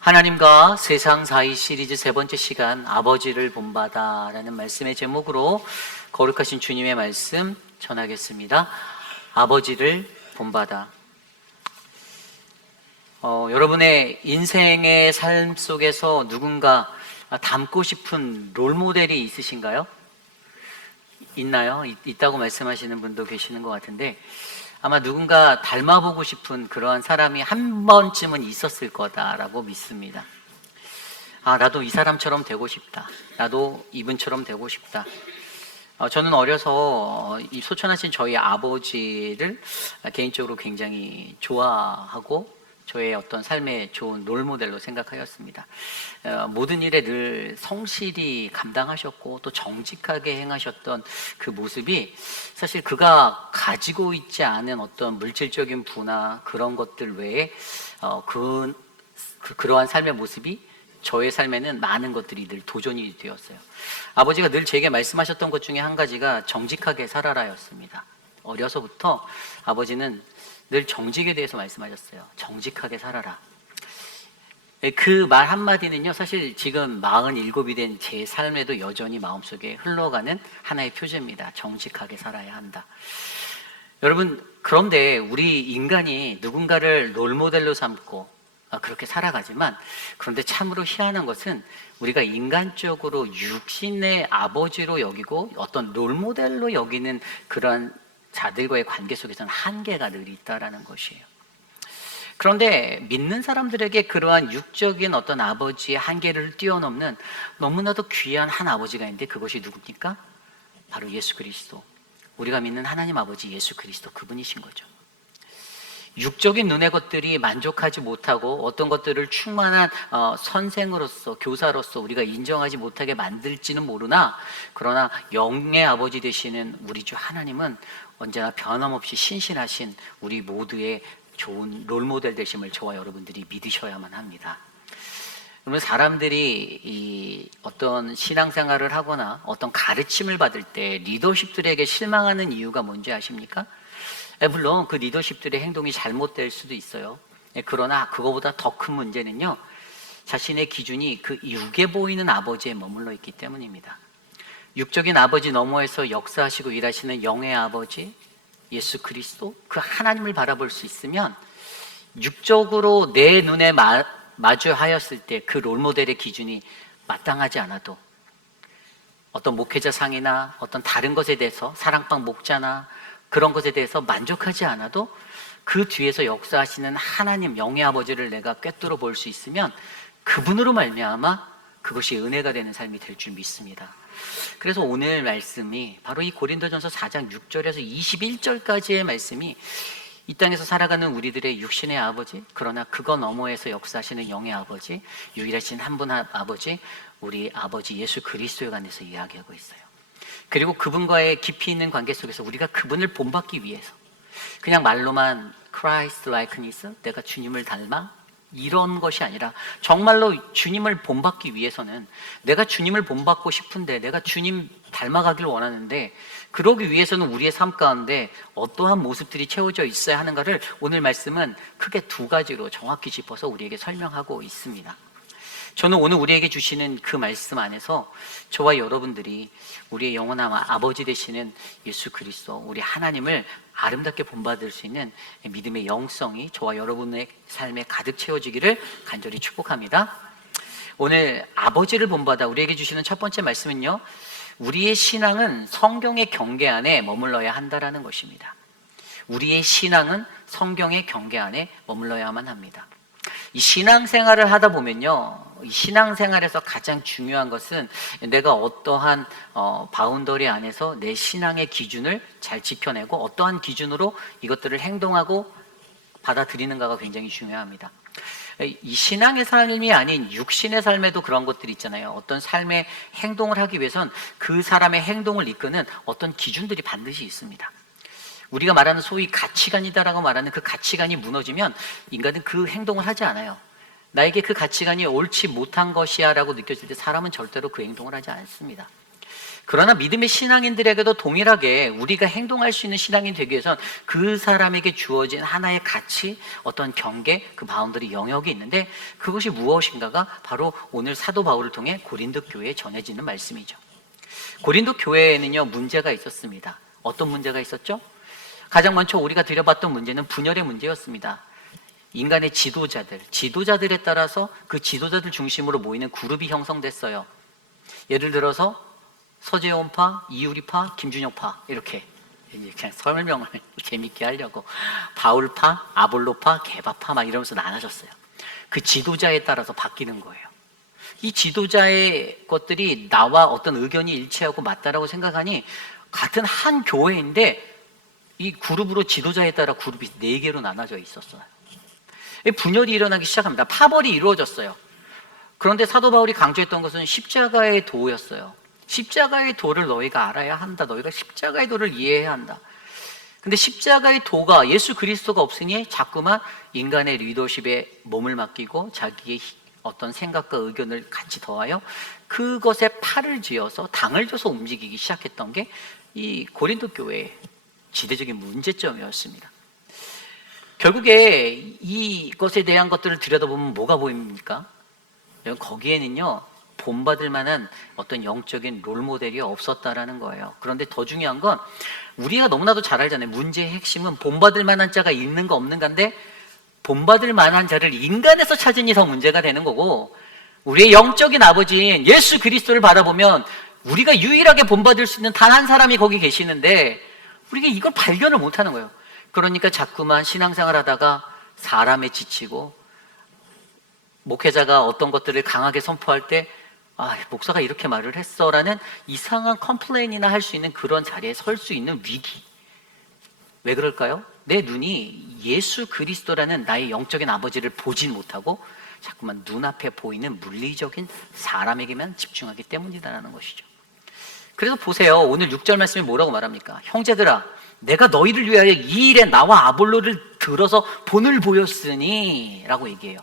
하나님과 세상 사이 시리즈 세 번째 시간, 아버지를 본받아 라는 말씀의 제목으로 거룩하신 주님의 말씀 전하겠습니다. 아버지를 본받아. 여러분의 인생의 삶 속에서 누군가 닮고 싶은 롤모델이 있으신가요? 있나요? 있다고 말씀하시는 분도 계시는 것 같은데, 아마 누군가 닮아보고 싶은 그러한 사람이 한 번쯤은 있었을 거다라고 믿습니다. 나도 이 사람처럼 되고 싶다. 나도 이분처럼 되고 싶다. 저는 어려서 이 소천하신 저희 아버지를 개인적으로 굉장히 좋아하고 저의 어떤 삶의 좋은 롤모델로 생각하였습니다. 모든 일에 늘 성실히 감당하셨고 또 정직하게 행하셨던 그 모습이 사실 그가 가지고 있지 않은 어떤 물질적인 부나 그런 것들 외에 그러한 삶의 모습이 저의 삶에는 많은 것들이 늘 도전이 되었어요. 아버지가 늘 제게 말씀하셨던 것 중에 한 가지가 정직하게 살아라였습니다. 어려서부터 아버지는 늘 정직에 대해서 말씀하셨어요. 정직하게 살아라. 그 말 한마디는요, 사실 지금 47이 된 제 삶에도 여전히 마음속에 흘러가는 하나의 표제입니다. 정직하게 살아야 한다. 여러분, 그런데 우리 인간이 누군가를 롤모델로 삼고 그렇게 살아가지만, 그런데 참으로 희한한 것은 우리가 인간적으로 육신의 아버지로 여기고 어떤 롤모델로 여기는 그런 자들과의 관계 속에서는 한계가 늘 있다라는 것이에요. 그런데 믿는 사람들에게 그러한 육적인 어떤 아버지의 한계를 뛰어넘는 너무나도 귀한 한 아버지가 있는데, 그것이 누굽니까? 바로 예수 그리스도. 우리가 믿는 하나님 아버지 예수 그리스도, 그분이신 거죠. 육적인 눈의 것들이 만족하지 못하고 어떤 것들을 충만한 선생으로서, 교사로서 우리가 인정하지 못하게 만들지는 모르나, 그러나 영의 아버지 되시는 우리 주 하나님은 언제나 변함없이 신실하신 우리 모두의 좋은 롤모델 되심을 저와 여러분들이 믿으셔야만 합니다. 그러면 사람들이 이 어떤 신앙생활을 하거나 어떤 가르침을 받을 때 리더십들에게 실망하는 이유가 뭔지 아십니까? 물론 그 리더십들의 행동이 잘못될 수도 있어요. 그러나 그거보다 더 큰 문제는요, 자신의 기준이 그 육에 보이는 아버지에 머물러 있기 때문입니다. 육적인 아버지 너머에서 역사하시고 일하시는 영의 아버지 예수 그리스도, 그 하나님을 바라볼 수 있으면 육적으로 내 눈에 마주하였을 때 그 롤모델의 기준이 마땅하지 않아도, 어떤 목회자상이나 어떤 다른 것에 대해서, 사랑방 목자나 그런 것에 대해서 만족하지 않아도 그 뒤에서 역사하시는 하나님 영의 아버지를 내가 꿰뚫어 볼 수 있으면 그분으로 말미암아 그것이 은혜가 되는 삶이 될 줄 믿습니다. 그래서 오늘 말씀이 바로 이 고린도전서 4장 6절에서 21절까지의 말씀이 이 땅에서 살아가는 우리들의 육신의 아버지, 그러나 그거 너머에서 역사하시는 영의 아버지, 유일하신 한 분 아버지, 우리 아버지 예수 그리스도에 관해서 이야기하고 있어요. 그리고 그분과의 깊이 있는 관계 속에서 우리가 그분을 본받기 위해서 그냥 말로만 Christ likeness, 내가 주님을 닮아, 이런 것이 아니라 정말로 주님을 본받기 위해서는, 내가 주님을 본받고 싶은데, 내가 주님 닮아가길 원하는데, 그러기 위해서는 우리의 삶 가운데 어떠한 모습들이 채워져 있어야 하는가를 오늘 말씀은 크게 두 가지로 정확히 짚어서 우리에게 설명하고 있습니다. 저는 오늘 우리에게 주시는 그 말씀 안에서 저와 여러분들이 우리의 영원한 아버지 되시는 예수 그리스도, 우리 하나님을 아름답게 본받을 수 있는 믿음의 영성이 저와 여러분의 삶에 가득 채워지기를 간절히 축복합니다. 오늘 아버지를 본받아 우리에게 주시는 첫 번째 말씀은요, 우리의 신앙은 성경의 경계 안에 머물러야 한다라는 것입니다. 우리의 신앙은 성경의 경계 안에 머물러야만 합니다. 이 신앙생활을 하다 보면요, 이 신앙생활에서 가장 중요한 것은 내가 어떠한 바운더리 안에서 내 신앙의 기준을 잘 지켜내고 어떠한 기준으로 이것들을 행동하고 받아들이는가가 굉장히 중요합니다. 이 신앙의 삶이 아닌 육신의 삶에도 그런 것들이 있잖아요. 어떤 삶의 행동을 하기 위해선 그 사람의 행동을 이끄는 어떤 기준들이 반드시 있습니다. 우리가 말하는 소위 가치관이다라고 말하는 그 가치관이 무너지면 인간은 그 행동을 하지 않아요. 나에게 그 가치관이 옳지 못한 것이야 라고 느껴질 때 사람은 절대로 그 행동을 하지 않습니다. 그러나 믿음의 신앙인들에게도 동일하게 우리가 행동할 수 있는 신앙인 되기 위해선 그 사람에게 주어진 하나의 가치, 어떤 경계, 그 바운더리 영역이 있는데 그것이 무엇인가가 바로 오늘 사도 바울을 통해 고린도 교회에 전해지는 말씀이죠. 고린도 교회에는요, 문제가 있었습니다. 어떤 문제가 있었죠? 가장 먼저 우리가 들여봤던 문제는 분열의 문제였습니다. 인간의 지도자들에 따라서 그 지도자들 중심으로 모이는 그룹이 형성됐어요. 예를 들어서 서재원파, 이유리파, 김준혁파 이렇게 그냥 설명을 재밌게 하려고 바울파, 아볼로파, 게바파 막 이러면서 나눠졌어요. 그 지도자에 따라서 바뀌는 거예요. 이 지도자의 것들이 나와 어떤 의견이 일치하고 맞다라고 생각하니 같은 한 교회인데 이 그룹으로 지도자에 따라 그룹이 4개로 나눠져 있었어요. 분열이 일어나기 시작합니다. 파벌이 이루어졌어요. 그런데 사도 바울이 강조했던 것은 십자가의 도였어요. 십자가의 도를 너희가 알아야 한다. 너희가 십자가의 도를 이해해야 한다. 근데 십자가의 도가 예수 그리스도가 없으니 자꾸만 인간의 리더십에 몸을 맡기고 자기의 어떤 생각과 의견을 같이 더하여 그것에 팔을 쥐어서 당을 줘서 움직이기 시작했던 게 이 고린도 교회의 지대적인 문제점이었습니다. 결국에 이것에 대한 것들을 들여다보면 뭐가 보입니까? 거기에는요, 본받을 만한 어떤 영적인 롤모델이 없었다라는 거예요. 그런데 더 중요한 건 우리가 너무나도 잘 알잖아요. 문제의 핵심은 본받을 만한 자가 있는가 없는가인데 본받을 만한 자를 인간에서 찾으니 더 문제가 되는 거고, 우리의 영적인 아버지인 예수 그리스도를 바라보면 우리가 유일하게 본받을 수 있는 단 한 사람이 거기 계시는데 우리가 이걸 발견을 못하는 거예요. 그러니까 자꾸만 신앙생활 하다가 사람에 지치고, 목회자가 어떤 것들을 강하게 선포할 때 목사가 이렇게 말을 했어 라는 이상한 컴플레인이나 할 수 있는 그런 자리에 설 수 있는 위기. 왜 그럴까요? 내 눈이 예수 그리스도라는 나의 영적인 아버지를 보진 못하고 자꾸만 눈앞에 보이는 물리적인 사람에게만 집중하기 때문이다라는 것이죠. 그래서 보세요. 오늘 6절 말씀이 뭐라고 말합니까? 형제들아, 내가 너희를 위하여 이 일에 나와 아볼로를 들어서 본을 보였으니 라고 얘기해요.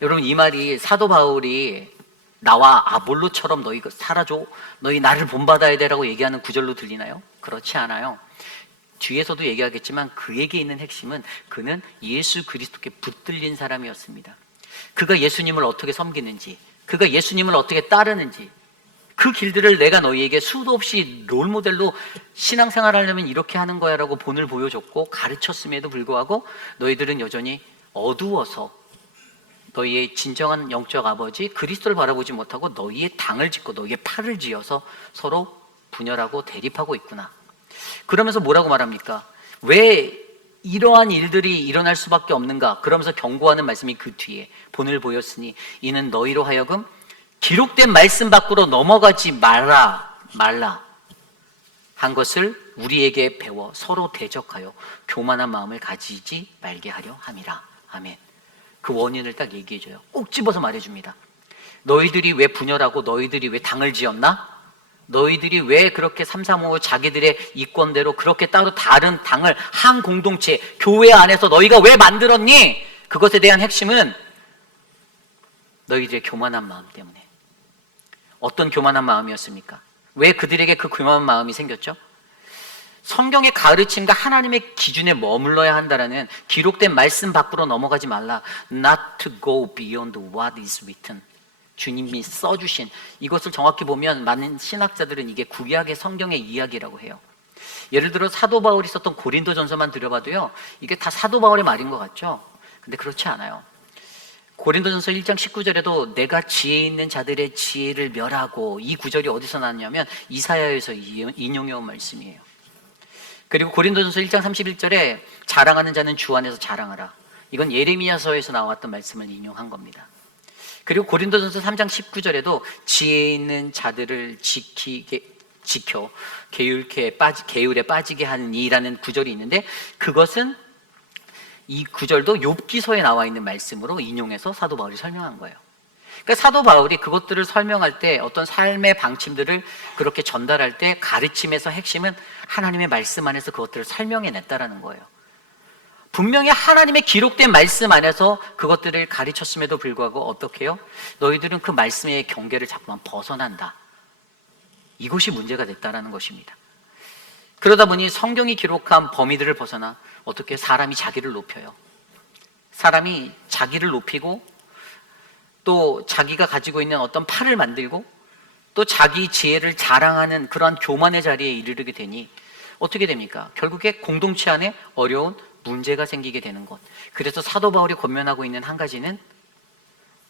여러분, 이 말이 사도 바울이 나와 아볼로처럼 너희가 살아줘, 너희 나를 본받아야 되라고 얘기하는 구절로 들리나요? 그렇지 않아요. 뒤에서도 얘기하겠지만 그에게 있는 핵심은 그는 예수 그리스도께 붙들린 사람이었습니다. 그가 예수님을 어떻게 섬기는지, 그가 예수님을 어떻게 따르는지, 그 길들을 내가 너희에게 수도 없이 롤모델로 신앙생활 하려면 이렇게 하는 거야 라고 본을 보여줬고 가르쳤음에도 불구하고 너희들은 여전히 어두워서 너희의 진정한 영적 아버지 그리스도를 바라보지 못하고 너희의 당을 짓고 너희의 팔을 쥐어서 서로 분열하고 대립하고 있구나. 그러면서 뭐라고 말합니까? 왜 이러한 일들이 일어날 수밖에 없는가? 그러면서 경고하는 말씀이 그 뒤에 본을 보였으니 이는 너희로 하여금 기록된 말씀 밖으로 넘어가지 말라 한 것을 우리에게 배워 서로 대적하여 교만한 마음을 가지지 말게 하려 함이라. 아멘. 그 원인을 딱 얘기해줘요. 꼭 집어서 말해줍니다. 너희들이 왜 분열하고 너희들이 왜 당을 지었나? 너희들이 왜 그렇게 335 자기들의 이권대로 그렇게 따로 다른 당을 한 공동체 교회 안에서 너희가 왜 만들었니? 그것에 대한 핵심은 너희들의 교만한 마음 때문에. 어떤 교만한 마음이었습니까? 왜 그들에게 그 교만한 마음이 생겼죠? 성경의 가르침과 하나님의 기준에 머물러야 한다라는 기록된 말씀 밖으로 넘어가지 말라. Not to go beyond what is written. 주님이 써주신, 이것을 정확히 보면 많은 신학자들은 이게 구약의 성경의 이야기라고 해요. 예를 들어 사도 바울이 썼던 고린도전서만 들여봐도요, 이게 다 사도 바울의 말인 것 같죠? 근데 그렇지 않아요. 고린도전서 1장 19절에도 내가 지혜 있는 자들의 지혜를 멸하고, 이 구절이 어디서 나왔냐면 이사야에서 인용해온 말씀이에요. 그리고 고린도전서 1장 31절에 자랑하는 자는 주 안에서 자랑하라. 이건 예레미야서에서 나왔던 말씀을 인용한 겁니다. 그리고 고린도전서 3장 19절에도 지혜 있는 자들을 지켜 계율에 빠지게 하는 이라는 구절이 있는데, 그것은 이 구절도 욥기서에 나와 있는 말씀으로 인용해서 사도 바울이 설명한 거예요. 그러니까 사도 바울이 그것들을 설명할 때, 어떤 삶의 방침들을 그렇게 전달할 때 가르침에서 핵심은 하나님의 말씀 안에서 그것들을 설명해냈다라는 거예요. 분명히 하나님의 기록된 말씀 안에서 그것들을 가르쳤음에도 불구하고 어떻게 해요? 너희들은 그 말씀의 경계를 자꾸만 벗어난다. 이것이 문제가 됐다라는 것입니다. 그러다 보니 성경이 기록한 범위들을 벗어나 어떻게 사람이 자기를 높여요. 사람이 자기를 높이고 또 자기가 가지고 있는 어떤 팔을 만들고 또 자기 지혜를 자랑하는 그러한 교만의 자리에 이르게 되니 어떻게 됩니까? 결국에 공동체 안에 어려운 문제가 생기게 되는 것. 그래서 사도 바울이 권면하고 있는 한 가지는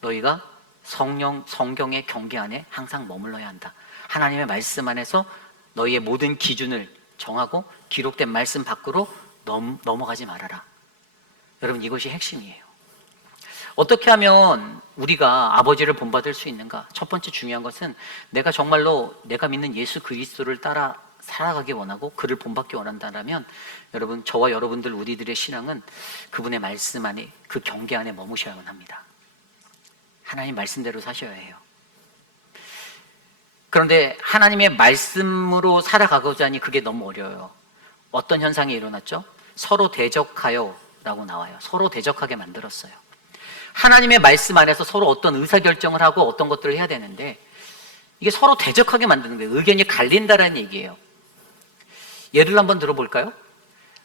너희가 성경의 경계 안에 항상 머물러야 한다. 하나님의 말씀 안에서 너희의 모든 기준을 정하고 기록된 말씀 밖으로 넘어가지 말아라. 여러분, 이것이 핵심이에요. 어떻게 하면 우리가 아버지를 본받을 수 있는가? 첫 번째 중요한 것은 내가 정말로 내가 믿는 예수 그리스도를 따라 살아가기 원하고 그를 본받기 원한다면 여러분, 저와 여러분들 우리들의 신앙은 그분의 말씀 안에, 그 경계 안에 머무셔야만 합니다. 하나님 말씀대로 사셔야 해요. 그런데 하나님의 말씀으로 살아가고자 하니 그게 너무 어려워요. 어떤 현상이 일어났죠? 서로 대적하여 라고 나와요. 서로 대적하게 만들었어요. 하나님의 말씀 안에서 서로 어떤 의사결정을 하고 어떤 것들을 해야 되는데 이게 서로 대적하게 만드는 거예요. 의견이 갈린다라는 얘기예요. 예를 한번 들어볼까요?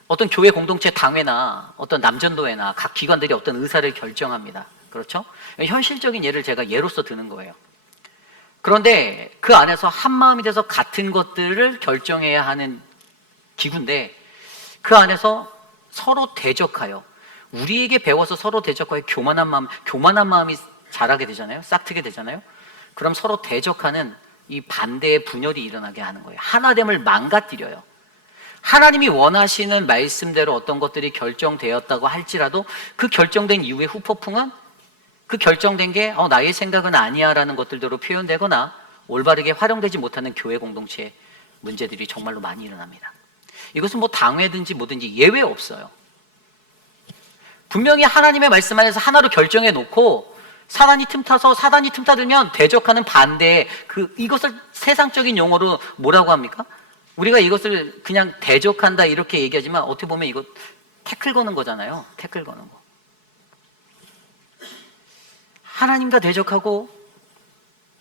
어떤 교회 공동체 당회나 어떤 남전도회나 각 기관들이 어떤 의사를 결정합니다. 그렇죠? 현실적인 예를 제가 예로서 드는 거예요. 그런데 그 안에서 한 마음이 돼서 같은 것들을 결정해야 하는 기구인데 그 안에서 서로 대적하여 우리에게 배워서 서로 대적하여 교만한 마음이 자라게 되잖아요. 싹트게 되잖아요. 그럼 서로 대적하는 이 반대의 분열이 일어나게 하는 거예요. 하나됨을 망가뜨려요. 하나님이 원하시는 말씀대로 어떤 것들이 결정되었다고 할지라도 그 결정된 이후의 후폭풍은 그 결정된 게 나의 생각은 아니야 라는 것들대로 표현되거나 올바르게 활용되지 못하는 교회 공동체의 문제들이 정말로 많이 일어납니다. 이것은 뭐 당회든지 뭐든지 예외 없어요. 분명히 하나님의 말씀 안에서 하나로 결정해 놓고 사단이 틈타들면 대적하는 반대의 이것을 세상적인 용어로 뭐라고 합니까? 우리가 이것을 그냥 대적한다 이렇게 얘기하지만 어떻게 보면 이거 태클 거는 거잖아요. 태클 거는 거. 하나님과 대적하고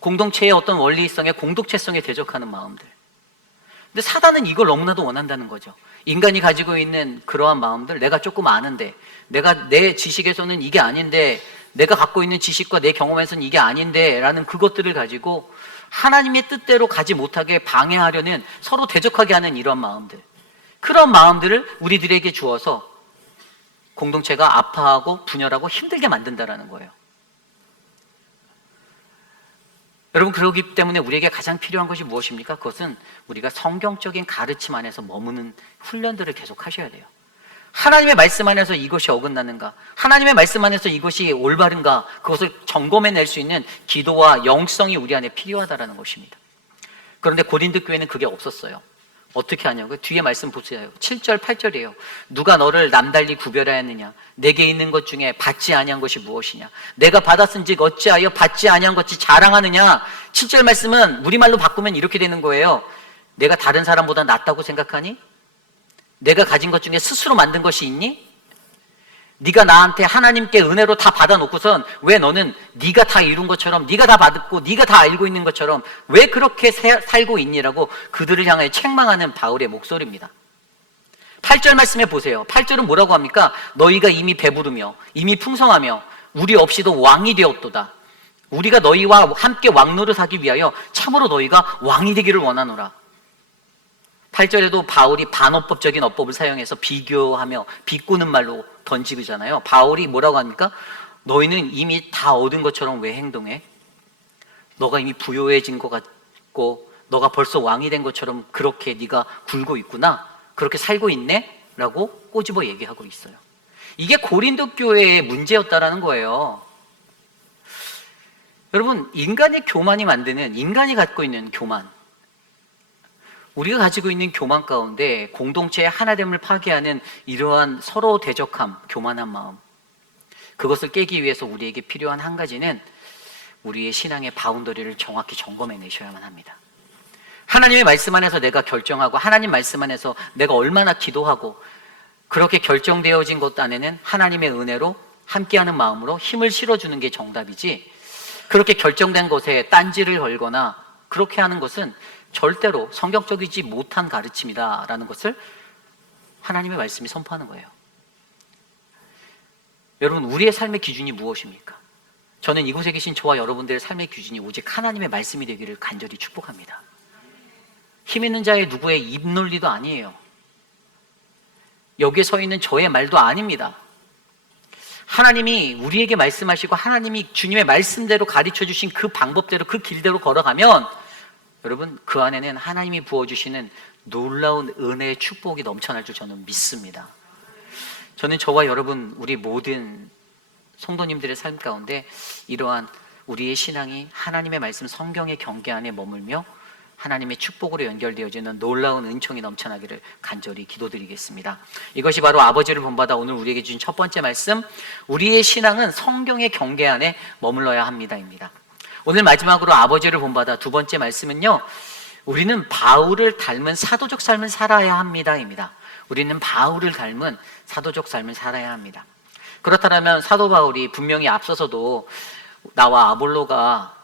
공동체의 어떤 원리성에 공동체성에 대적하는 마음들. 근데 사단은 이걸 너무나도 원한다는 거죠. 인간이 가지고 있는 그러한 마음들, 내가 조금 아는데, 내 지식에서는 이게 아닌데, 내가 갖고 있는 지식과 내 경험에서는 이게 아닌데 라는 그것들을 가지고 하나님의 뜻대로 가지 못하게 방해하려는, 서로 대적하게 하는 이런 마음들, 그런 마음들을 우리들에게 주어서 공동체가 아파하고 분열하고 힘들게 만든다라는 거예요. 여러분, 그렇기 때문에 우리에게 가장 필요한 것이 무엇입니까? 그것은 우리가 성경적인 가르침 안에서 머무는 훈련들을 계속 하셔야 돼요. 하나님의 말씀 안에서 이것이 어긋나는가? 하나님의 말씀 안에서 이것이 올바른가? 그것을 점검해낼 수 있는 기도와 영성이 우리 안에 필요하다는 것입니다. 그런데 고린도 교회는 그게 없었어요. 어떻게 하냐고요? 뒤에 말씀 보세요. 7절, 8절이에요. 누가 너를 남달리 구별하였느냐? 내게 있는 것 중에 받지 아니한 것이 무엇이냐? 내가 받았은즉 어찌하여 받지 아니한 것이 자랑하느냐? 7절 말씀은 우리말로 바꾸면 이렇게 되는 거예요. 내가 다른 사람보다 낫다고 생각하니? 내가 가진 것 중에 스스로 만든 것이 있니? 네가 나한테 하나님께 은혜로 다 받아놓고선 왜 너는 네가 다 이룬 것처럼, 네가 다 받았고 네가 다 알고 있는 것처럼 왜 그렇게 살고 있니라고 그들을 향해 책망하는 바울의 목소리입니다. 8절 말씀해 보세요. 8절은 뭐라고 합니까? 너희가 이미 배부르며 이미 풍성하며 우리 없이도 왕이 되었도다. 우리가 너희와 함께 왕노릇하기 위하여 참으로 너희가 왕이 되기를 원하노라. 8절에도 바울이 반어법적인 어법을 사용해서 비교하며 비꼬는 말로 던지잖아요. 바울이 뭐라고 합니까? 너희는 이미 다 얻은 것처럼 왜 행동해? 너가 이미 부유해진 것 같고 너가 벌써 왕이 된 것처럼 그렇게 네가 굴고 있구나. 그렇게 살고 있네? 라고 꼬집어 얘기하고 있어요. 이게 고린도 교회의 문제였다라는 거예요. 여러분, 인간의 교만이 만드는, 인간이 갖고 있는 교만, 우리가 가지고 있는 교만 가운데 공동체의 하나됨을 파괴하는 이러한 서로 대적함, 교만한 마음, 그것을 깨기 위해서 우리에게 필요한 한 가지는 우리의 신앙의 바운더리를 정확히 점검해 내셔야만 합니다. 하나님의 말씀 안에서 내가 결정하고 하나님 말씀 안에서 내가 얼마나 기도하고 그렇게 결정되어진 것 안에는 하나님의 은혜로 함께하는 마음으로 힘을 실어주는 게 정답이지, 그렇게 결정된 것에 딴지를 걸거나 그렇게 하는 것은 절대로 성경적이지 못한 가르침이다라는 것을 하나님의 말씀이 선포하는 거예요. 여러분, 우리의 삶의 기준이 무엇입니까? 저는 이곳에 계신 저와 여러분들의 삶의 기준이 오직 하나님의 말씀이 되기를 간절히 축복합니다. 힘 있는 자의 누구의 입 논리도 아니에요. 여기에 서 있는 저의 말도 아닙니다. 하나님이 우리에게 말씀하시고 하나님이 주님의 말씀대로 가르쳐 주신 그 방법대로 그 길대로 걸어가면 여러분, 그 안에는 하나님이 부어주시는 놀라운 은혜의 축복이 넘쳐날 줄 저는 믿습니다. 저는 저와 여러분, 우리 모든 성도님들의 삶 가운데 이러한 우리의 신앙이 하나님의 말씀 성경의 경계 안에 머물며 하나님의 축복으로 연결되어지는 놀라운 은총이 넘쳐나기를 간절히 기도드리겠습니다. 이것이 바로 아버지를 본받아 오늘 우리에게 주신 첫 번째 말씀, 우리의 신앙은 성경의 경계 안에 머물러야 합니다입니다. 오늘 마지막으로 아버지를 본받아 두 번째 말씀은요, 우리는 바울을 닮은 사도적 삶을 살아야 합니다입니다. 우리는 바울을 닮은 사도적 삶을 살아야 합니다. 그렇다면 사도 바울이 분명히 앞서서도 나와 아볼로가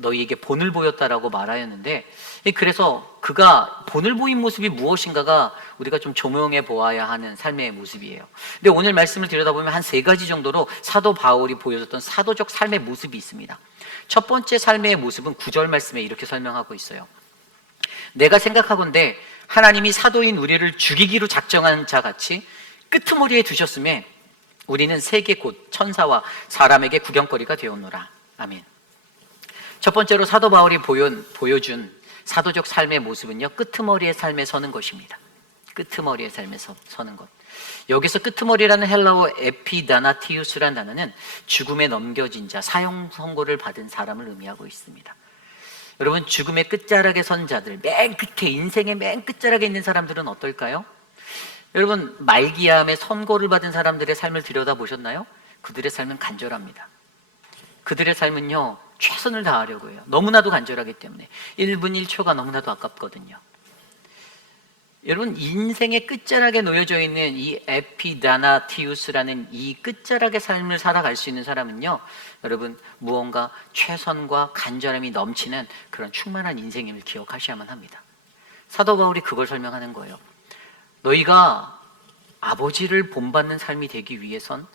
너희에게 본을 보였다라고 말하였는데, 그래서 그가 본을 보인 모습이 무엇인가가 우리가 좀 조명해 보아야 하는 삶의 모습이에요. 근데 오늘 말씀을 들여다보면 한 세 가지 정도로 사도 바울이 보여줬던 사도적 삶의 모습이 있습니다. 첫 번째 삶의 모습은 9절 말씀에 이렇게 설명하고 있어요. 내가 생각하건대 하나님이 사도인 우리를 죽이기로 작정한 자 같이 끄트머리에 두셨음에 우리는 세계 곧 천사와 사람에게 구경거리가 되었노라. 아멘. 첫 번째로 사도 바울이 보여준 사도적 삶의 모습은요, 끄트머리의 삶에 서는 것입니다. 끄트머리의 삶에 서는 것. 여기서 끄트머리라는 헬라어 에피다나티우스라는 단어는 죽음에 넘겨진 자, 사형 선고를 받은 사람을 의미하고 있습니다. 여러분, 죽음의 끝자락에 선 자들, 맨 끝에, 인생의 맨 끝자락에 있는 사람들은 어떨까요? 여러분, 말기암에 선고를 받은 사람들의 삶을 들여다보셨나요? 그들의 삶은 간절합니다. 그들의 삶은요, 최선을 다하려고 해요. 너무나도 간절하기 때문에 1분 1초가 너무나도 아깝거든요. 여러분, 인생의 끝자락에 놓여져 있는 이 에피다나티우스라는 이 끝자락의 삶을 살아갈 수 있는 사람은요, 여러분, 무언가 최선과 간절함이 넘치는 그런 충만한 인생임을 기억하셔야만 합니다. 사도 바울이 그걸 설명하는 거예요. 너희가 아버지를 본받는 삶이 되기 위해선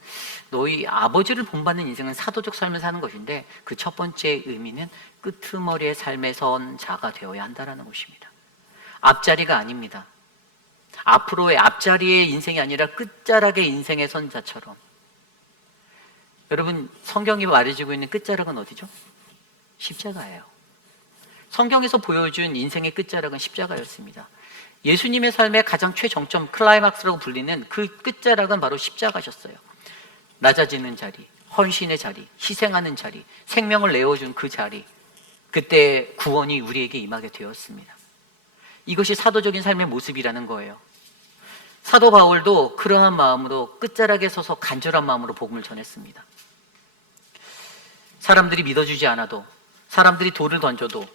너희 아버지를 본받는 인생은 사도적 삶을 사는 것인데, 그 첫 번째 의미는 끄트머리의 삶에 선 자가 되어야 한다는 것입니다. 앞자리가 아닙니다. 앞으로의 앞자리의 인생이 아니라 끝자락의 인생에 선 자처럼. 여러분, 성경이 말해주고 있는 끝자락은 어디죠? 십자가예요. 성경에서 보여준 인생의 끝자락은 십자가였습니다. 예수님의 삶의 가장 최정점, 클라이막스라고 불리는 그 끝자락은 바로 십자가셨어요. 낮아지는 자리, 헌신의 자리, 희생하는 자리, 생명을 내어준 그 자리, 그때 구원이 우리에게 임하게 되었습니다. 이것이 사도적인 삶의 모습이라는 거예요. 사도 바울도 그러한 마음으로 끝자락에 서서 간절한 마음으로 복음을 전했습니다. 사람들이 믿어주지 않아도, 사람들이 돌을 던져도,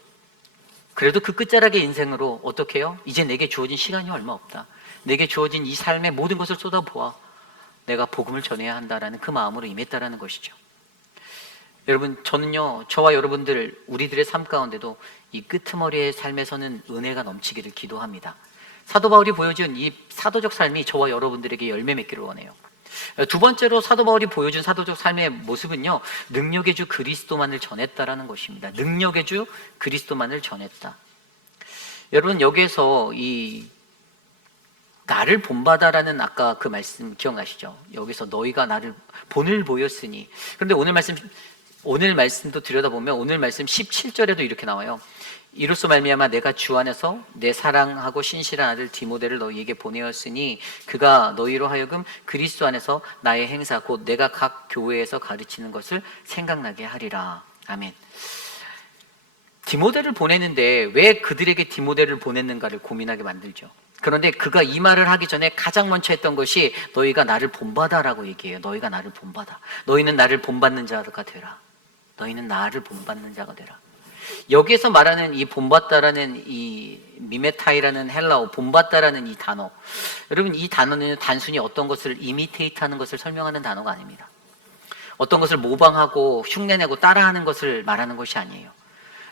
그래도 그 끝자락의 인생으로 어떻게 해요? 이제 내게 주어진 시간이 얼마 없다. 내게 주어진 이 삶의 모든 것을 쏟아보아 내가 복음을 전해야 한다라는 그 마음으로 임했다라는 것이죠. 여러분, 저는요, 저와 여러분들, 우리들의 삶 가운데도 이 끄트머리의 삶에서는 은혜가 넘치기를 기도합니다. 사도 바울이 보여준 이 사도적 삶이 저와 여러분들에게 열매 맺기를 원해요. 두 번째로 사도 바울이 보여준 사도적 삶의 모습은요, 능력의 주 그리스도만을 전했다라는 것입니다. 능력의 주 그리스도만을 전했다. 여러분, 여기에서 이 나를 본받아라는 아까 그 말씀 기억나시죠? 여기서 너희가 나를 본을 보였으니. 그런데 오늘 말씀도 들여다보면 오늘 말씀 17절에도 이렇게 나와요. 이로써 말미암아 내가 주 안에서 내 사랑하고 신실한 아들 디모데를 너희에게 보내었으니 그가 너희로 하여금 그리스도 안에서 나의 행사 곧 내가 각 교회에서 가르치는 것을 생각나게 하리라. 아멘. 디모데를 보내는데 왜 그들에게 디모데를 보냈는가를 고민하게 만들죠. 그런데 그가 이 말을 하기 전에 가장 먼저 했던 것이 너희가 나를 본받아라고 얘기해요. 너희가 나를 본받아. 너희는 나를 본받는 자가 되라. 너희는 나를 본받는 자가 되라. 여기에서 말하는 이 본받다라는 이 미메타이라는 헬라어 본받다라는 이 단어, 여러분, 이 단어는 단순히 어떤 것을 이미테이트하는 것을 설명하는 단어가 아닙니다. 어떤 것을 모방하고 흉내내고 따라하는 것을 말하는 것이 아니에요.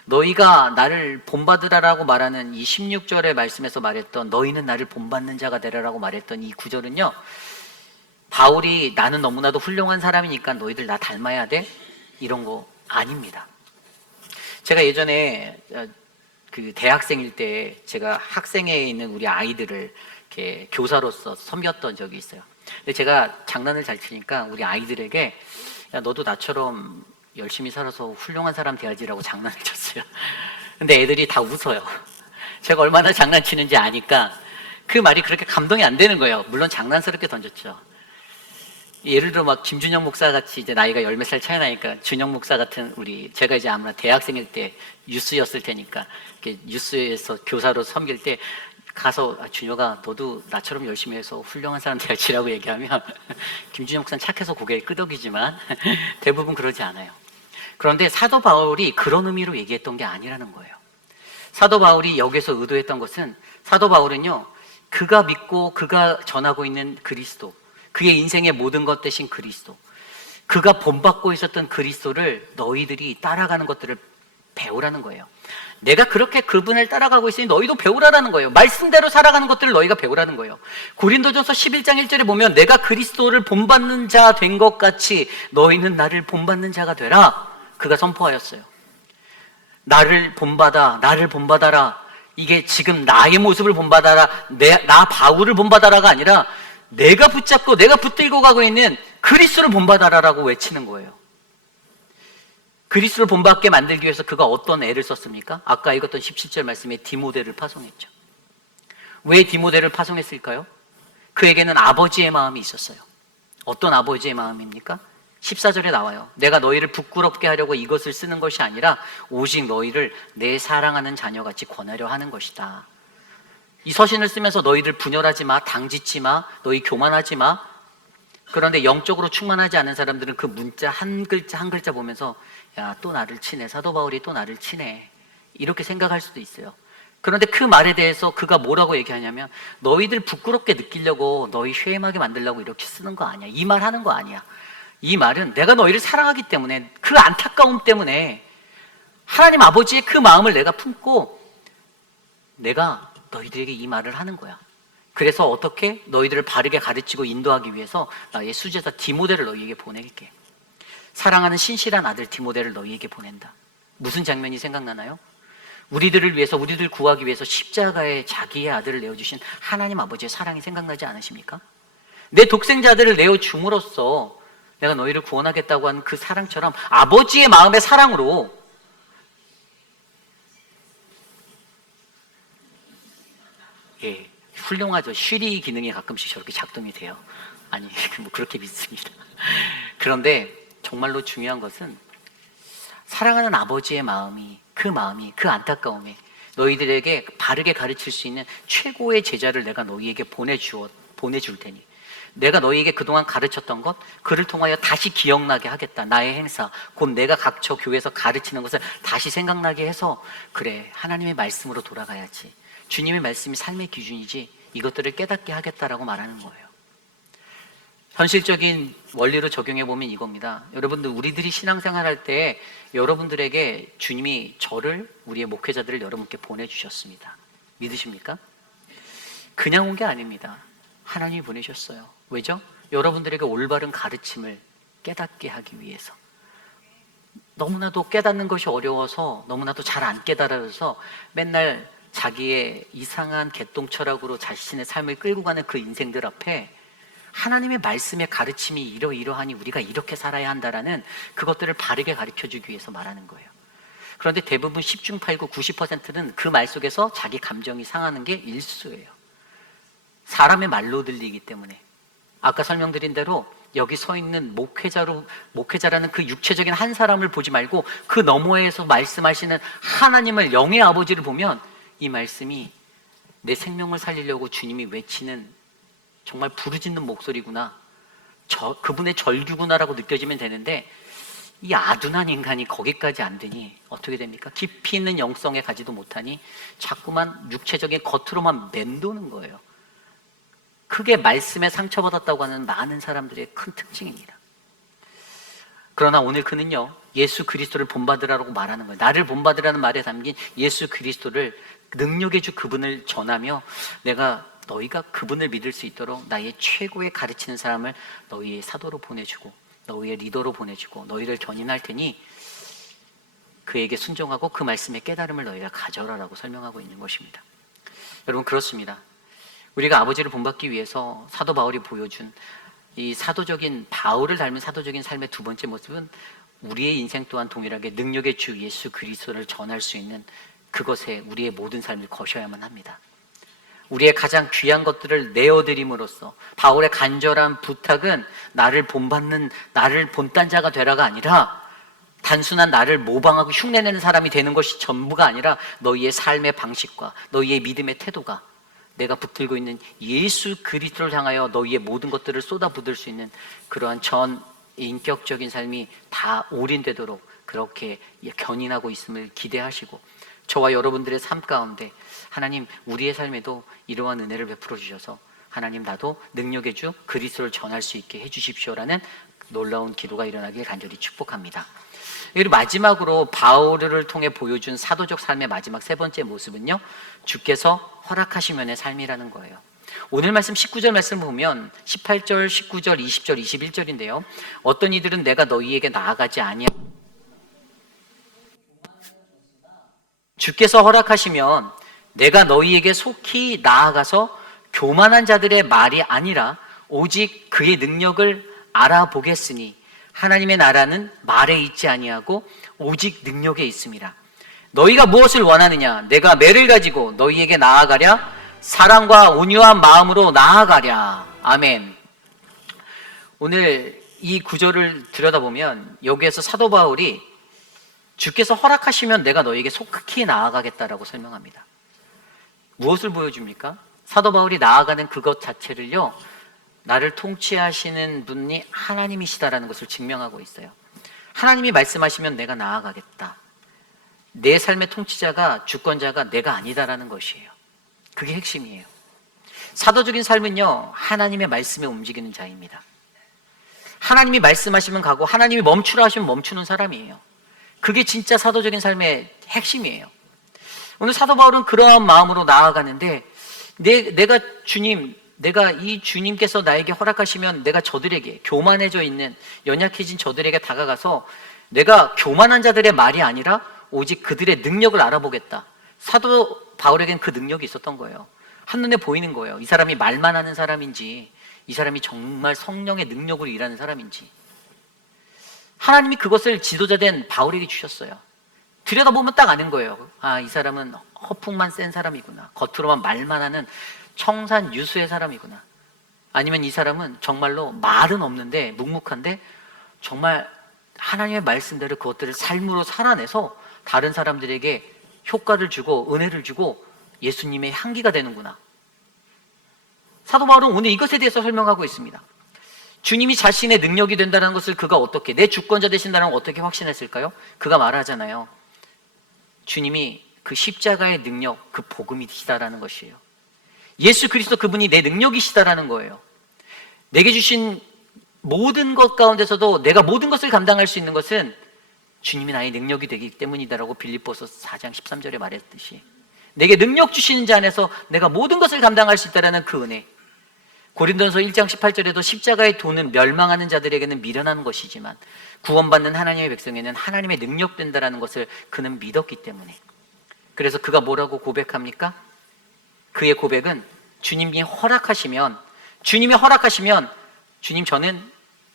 너희가 나를 본받으라라고 말하는 이 16절의 말씀에서 말했던 너희는 나를 본받는 자가 되라라고 말했던 이 구절은요, 바울이 나는 너무나도 훌륭한 사람이니까 너희들 나 닮아야 돼? 이런 거 아닙니다. 제가 예전에 그 대학생일 때 제가 학생회에 있는 우리 아이들을 이렇게 교사로서 섬겼던 적이 있어요. 근데 제가 장난을 잘 치니까 우리 아이들에게 야, 너도 나처럼 열심히 살아서 훌륭한 사람 돼야지라고 장난을 쳤어요. 근데 애들이 다 웃어요. 제가 얼마나 장난치는지 아니까 그 말이 그렇게 감동이 안 되는 거예요. 물론 장난스럽게 던졌죠. 예를 들어 막 김준영 목사 같이 이제 나이가 열 몇 살 차이 나니까 준영 목사 같은 제가 이제 아무나 대학생일 때 유스였을 테니까 유스에서 교사로 섬길 때 가서 준혁아 너도 나처럼 열심히 해서 훌륭한 사람 돼야지라고 얘기하면 김준영 목사는 착해서 고개를 끄덕이지만 대부분 그러지 않아요. 그런데 사도 바울이 그런 의미로 얘기했던 게 아니라는 거예요. 사도 바울이 여기서 의도했던 것은 사도 바울은요, 그가 믿고 그가 전하고 있는 그리스도, 그의 인생의 모든 것 대신 그리스도, 그가 본받고 있었던 그리스도를 너희들이 따라가는 것들을 배우라는 거예요. 내가 그렇게 그분을 따라가고 있으니 너희도 배우라는 거예요. 말씀대로 살아가는 것들을 너희가 배우라는 거예요. 고린도전서 11장 1절에 보면 내가 그리스도를 본받는 자 된 것 같이 너희는 나를 본받는 자가 되라, 그가 선포하였어요. 나를 본받아라. 이게 지금 나의 모습을 본받아라, 나 바울을 본받아라가 아니라 내가 붙잡고 내가 붙들고 가고 있는 그리스도를 본받아라라고 외치는 거예요. 그리스도를 본받게 만들기 위해서 그가 어떤 애를 썼습니까? 아까 읽었던 17절 말씀에 디모데를 파송했죠. 왜 디모데를 파송했을까요? 그에게는 아버지의 마음이 있었어요. 어떤 아버지의 마음입니까? 14절에 나와요. 내가 너희를 부끄럽게 하려고 이것을 쓰는 것이 아니라 오직 너희를 내 사랑하는 자녀같이 권하려 하는 것이다. 이 서신을 쓰면서 너희들 분열하지 마, 당짓지 마, 너희 교만하지 마. 그런데 영적으로 충만하지 않은 사람들은 그 문자 한 글자 한 글자 보면서 야, 또 나를 치네, 사도 바울이 또 나를 치네, 이렇게 생각할 수도 있어요. 그런데 그 말에 대해서 그가 뭐라고 얘기하냐면 너희들 부끄럽게 느끼려고, 너희 쉐임하게 만들려고 이렇게 쓰는 거 아니야. 이 말 하는 거 아니야. 이 말은 내가 너희를 사랑하기 때문에, 그 안타까움 때문에 하나님 아버지의 그 마음을 내가 품고 내가 너희들에게 이 말을 하는 거야. 그래서 어떻게 너희들을 바르게 가르치고 인도하기 위해서 나의 수제자 디모데를 너희에게 보낼게. 사랑하는 신실한 아들 디모데를 너희에게 보낸다. 무슨 장면이 생각나나요? 우리들을 위해서, 우리들 구하기 위해서 십자가에 자기의 아들을 내어주신 하나님 아버지의 사랑이 생각나지 않으십니까? 내 독생자들을 내어줌으로써 내가 너희를 구원하겠다고 하는 그 사랑처럼 아버지의 마음의 사랑으로 훌륭하죠. 쉬리 기능이 가끔씩 저렇게 작동이 돼요. 아니, 뭐 그렇게 믿습니다. 그런데 정말로 중요한 것은 사랑하는 아버지의 마음이, 그 안타까움에 너희들에게 바르게 가르칠 수 있는 최고의 제자를 내가 너희에게 보내줄 테니 내가 너희에게 그동안 가르쳤던 것, 그를 통하여 다시 기억나게 하겠다. 나의 행사, 곧 내가 각처 교회에서 가르치는 것을 다시 생각나게 해서 그래, 하나님의 말씀으로 돌아가야지. 주님의 말씀이 삶의 기준이지, 이것들을 깨닫게 하겠다라고 말하는 거예요. 현실적인 원리로 적용해보면 이겁니다. 여러분들, 우리들이 신앙생활할 때 여러분들에게 주님이 저를, 우리의 목회자들을 여러분께 보내주셨습니다. 믿으십니까? 그냥 온 게 아닙니다. 하나님이 보내셨어요. 왜죠? 여러분들에게 올바른 가르침을 깨닫게 하기 위해서. 너무나도 깨닫는 것이 어려워서, 너무나도 잘 안 깨달아서 맨날 자기의 이상한 개똥철학으로 자신의 삶을 끌고 가는 그 인생들 앞에 하나님의 말씀의 가르침이 이러이러하니 우리가 이렇게 살아야 한다라는 그것들을 바르게 가르쳐주기 위해서 말하는 거예요. 그런데 대부분 10중 8구 90%는 그 말 속에서 자기 감정이 상하는 게 일수예요. 사람의 말로 들리기 때문에. 아까 설명드린 대로 여기 서 있는 목회자라는 그 육체적인 한 사람을 보지 말고 그 너머에서 말씀하시는 하나님을, 영의 아버지를 보면 이 말씀이 내 생명을 살리려고 주님이 외치는 정말 부르짖는 목소리구나, 그분의 절규구나라고 느껴지면 되는데, 이 아둔한 인간이 거기까지 안 되니 어떻게 됩니까? 깊이 있는 영성에 가지도 못하니 자꾸만 육체적인 겉으로만 맴도는 거예요. 그게 말씀에 상처받았다고 하는 많은 사람들의 큰 특징입니다. 그러나 오늘 그는요, 예수 그리스도를 본받으라고 말하는 거예요. 나를 본받으라는 말에 담긴 예수 그리스도를, 능력의 주 그분을 전하며 내가 너희가 그분을 믿을 수 있도록 나의 최고의 가르치는 사람을 너희의 사도로 보내주고 너희의 리더로 보내주고 너희를 견인할 테니 그에게 순종하고 그 말씀의 깨달음을 너희가 가져라라고 설명하고 있는 것입니다. 여러분, 그렇습니다. 우리가 아버지를 본받기 위해서 사도 바울이 보여준 이 사도적인, 바울을 닮은 사도적인 삶의 두 번째 모습은 우리의 인생 또한 동일하게 능력의 주 예수 그리스도를 전할 수 있는 그것에 우리의 모든 삶을 거셔야만 합니다. 우리의 가장 귀한 것들을 내어드림으로써 바울의 간절한 부탁은 나를 본받는, 나를 본딴 자가 되라가 아니라 단순한 나를 모방하고 흉내내는 사람이 되는 것이 전부가 아니라 너희의 삶의 방식과 너희의 믿음의 태도가 내가 붙들고 있는 예수 그리스도를 향하여 너희의 모든 것들을 쏟아붓을 수 있는 그러한 전 인격적인 삶이 다 올인되도록 그렇게 견인하고 있음을 기대하시고, 저와 여러분들의 삶 가운데 하나님 우리의 삶에도 이러한 은혜를 베풀어 주셔서 하나님 나도 능력의 주 그리스도를 전할 수 있게 해주십시오라는 놀라운 기도가 일어나길 간절히 축복합니다. 그리고 마지막으로 바울을 통해 보여준 사도적 삶의 마지막 세 번째 모습은요, 주께서 허락하시면의 삶이라는 거예요. 오늘 말씀 19절 말씀을 보면 18절, 19절, 20절, 21절인데요. 어떤 이들은 내가 너희에게 나아가지 아니하고 주께서 허락하시면 내가 너희에게 속히 나아가서 교만한 자들의 말이 아니라 오직 그의 능력을 알아보겠으니 하나님의 나라는 말에 있지 아니하고 오직 능력에 있습니다. 너희가 무엇을 원하느냐? 내가 매를 가지고 너희에게 나아가랴? 사랑과 온유한 마음으로 나아가랴. 아멘. 오늘 이 구절을 들여다보면 여기에서 사도 바울이 주께서 허락하시면 내가 너희에게 속히 나아가겠다라고 설명합니다. 무엇을 보여줍니까? 사도 바울이 나아가는 그것 자체를요, 나를 통치하시는 분이 하나님이시다라는 것을 증명하고 있어요. 하나님이 말씀하시면 내가 나아가겠다. 내 삶의 통치자가, 주권자가 내가 아니다라는 것이에요. 그게 핵심이에요. 사도적인 삶은요, 하나님의 말씀에 움직이는 자입니다. 하나님이 말씀하시면 가고 하나님이 멈추라 하시면 멈추는 사람이에요. 그게 진짜 사도적인 삶의 핵심이에요. 오늘 사도 바울은 그러한 마음으로 나아가는데 내가 이 주님께서 나에게 허락하시면 내가 저들에게, 교만해져 있는 연약해진 저들에게 다가가서 내가 교만한 자들의 말이 아니라 오직 그들의 능력을 알아보겠다. 사도 바울에겐 그 능력이 있었던 거예요. 한눈에 보이는 거예요. 이 사람이 말만 하는 사람인지 이 사람이 정말 성령의 능력으로 일하는 사람인지. 하나님이 그것을 지도자된 바울에게 주셨어요. 들여다보면 딱 아는 거예요. 아, 이 사람은 허풍만 센 사람이구나. 겉으로만 말만 하는 청산 유수의 사람이구나. 아니면 이 사람은 정말로 말은 없는데 묵묵한데 정말 하나님의 말씀대로 그것들을 삶으로 살아내서 다른 사람들에게 효과를 주고 은혜를 주고 예수님의 향기가 되는구나. 사도 바울은 오늘 이것에 대해서 설명하고 있습니다. 주님이 자신의 능력이 된다는 것을 그가 어떻게, 내 주권자 되신다는 걸 어떻게 확신했을까요? 그가 말하잖아요. 주님이 그 십자가의 능력, 그 복음이시다라는 것이에요. 예수 그리스도 그분이 내 능력이시다라는 거예요. 내게 주신 모든 것 가운데서도 내가 모든 것을 감당할 수 있는 것은 주님이 나의 능력이 되기 때문이다라고 빌립보서 4장 13절에 말했듯이 내게 능력 주시는 자 안에서 내가 모든 것을 감당할 수 있다라는 그 은혜. 고린도전서 1장 18절에도 십자가의 도는 멸망하는 자들에게는 미련한 것이지만 구원받는 하나님의 백성에는 하나님의 능력 된다라는 것을 그는 믿었기 때문에. 그래서 그가 뭐라고 고백합니까? 그의 고백은 주님이 허락하시면 주님 저는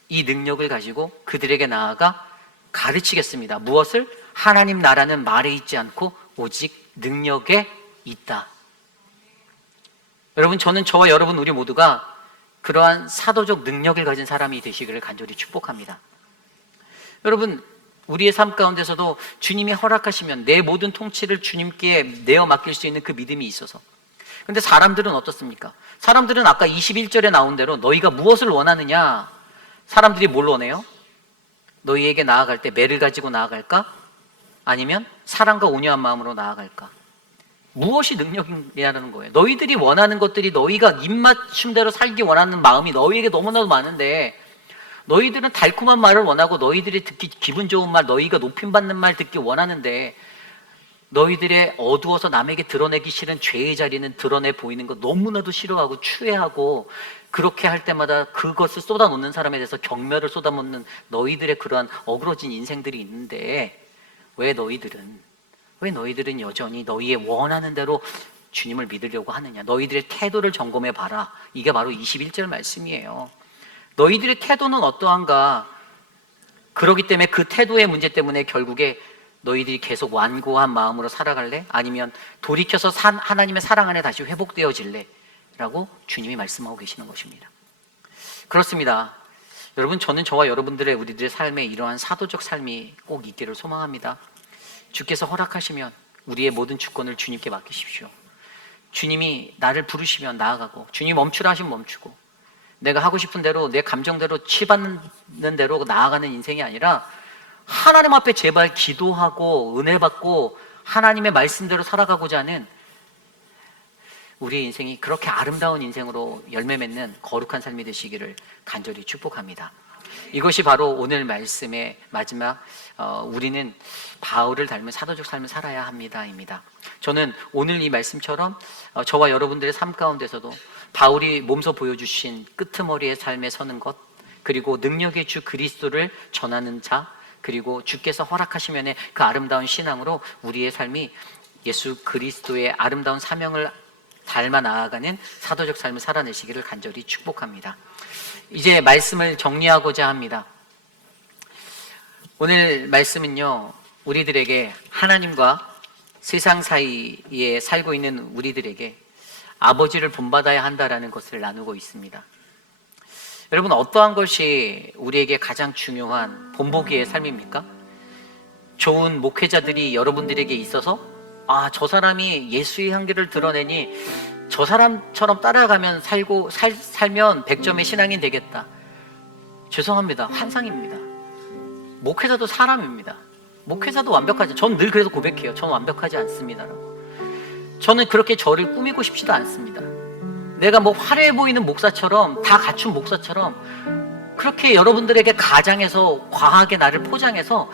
이 능력을 가지고 그들에게 나아가 가르치겠습니다. 무엇을? 하나님 나라는 말에 있지 않고 오직 능력에 있다. 여러분, 저는 저와 여러분 우리 모두가 그러한 사도적 능력을 가진 사람이 되시기를 간절히 축복합니다. 여러분, 우리의 삶 가운데서도 주님이 허락하시면 내 모든 통치를 주님께 내어 맡길 수 있는 그 믿음이 있어서. 근데 사람들은 어떻습니까? 사람들은 아까 21절에 나온 대로 너희가 무엇을 원하느냐? 사람들이 뭘 원해요? 너희에게 나아갈 때 매를 가지고 나아갈까? 아니면 사랑과 온유한 마음으로 나아갈까? 무엇이 능력이냐는 거예요. 너희들이 원하는 것들이 너희가 입맞춤대로 살기 원하는 마음이 너희에게 너무나도 많은데 너희들은 달콤한 말을 원하고 너희들이 듣기 기분 좋은 말, 너희가 높임받는 말 듣기 원하는데 너희들의 어두워서 남에게 드러내기 싫은 죄의 자리는 드러내 보이는 거 너무나도 싫어하고 추해하고 그렇게 할 때마다 그것을 쏟아놓는 사람에 대해서 경멸을 쏟아놓는 너희들의 그러한 어그러진 인생들이 있는데 왜 너희들은 여전히 너희의 원하는 대로 주님을 믿으려고 하느냐? 너희들의 태도를 점검해 봐라. 이게 바로 21절 말씀이에요. 너희들의 태도는 어떠한가? 그렇기 때문에 그 태도의 문제 때문에 결국에 너희들이 계속 완고한 마음으로 살아갈래? 아니면 돌이켜서 하나님의 사랑 안에 다시 회복되어질래? 라고 주님이 말씀하고 계시는 것입니다. 그렇습니다. 여러분, 저는 저와 여러분들의 우리들의 삶에 이러한 사도적 삶이 꼭 있기를 소망합니다. 주께서 허락하시면 우리의 모든 주권을 주님께 맡기십시오. 주님이 나를 부르시면 나아가고, 주님 멈추라 하시면 멈추고, 내가 하고 싶은 대로 내 감정대로 치받는 대로 나아가는 인생이 아니라 하나님 앞에 제발 기도하고 은혜 받고 하나님의 말씀대로 살아가고자 하는 우리의 인생이 그렇게 아름다운 인생으로 열매 맺는 거룩한 삶이 되시기를 간절히 축복합니다. 이것이 바로 오늘 말씀의 마지막 우리는 바울을 닮은 사도적 삶을 살아야 합니다입니다. 저는 오늘 이 말씀처럼 저와 여러분들의 삶 가운데서도 바울이 몸소 보여주신 끄트머리의 삶에 서는 것, 그리고 능력의 주 그리스도를 전하는 자, 그리고 주께서 허락하시면의 그 아름다운 신앙으로 우리의 삶이 예수 그리스도의 아름다운 사명을 닮아 나아가는 사도적 삶을 살아내시기를 간절히 축복합니다. 이제 말씀을 정리하고자 합니다. 오늘 말씀은요, 우리들에게 하나님과 세상 사이에 살고 있는 우리들에게 아버지를 본받아야 한다라는 것을 나누고 있습니다. 여러분, 어떠한 것이 우리에게 가장 중요한 본보기의 삶입니까? 좋은 목회자들이 여러분들에게 있어서 저 사람이 예수의 향기를 드러내니 저 사람처럼 따라가면 살면 100점의 신앙인 되겠다. 죄송합니다. 환상입니다. 목회자도 사람입니다. 목회자도 완벽하지. 전 늘 그래서 고백해요. 저는 완벽하지 않습니다라고. 저는 그렇게 저를 꾸미고 싶지도 않습니다. 내가 뭐 화려해 보이는 목사처럼, 다 갖춘 목사처럼 그렇게 여러분들에게 가장해서 과하게 나를 포장해서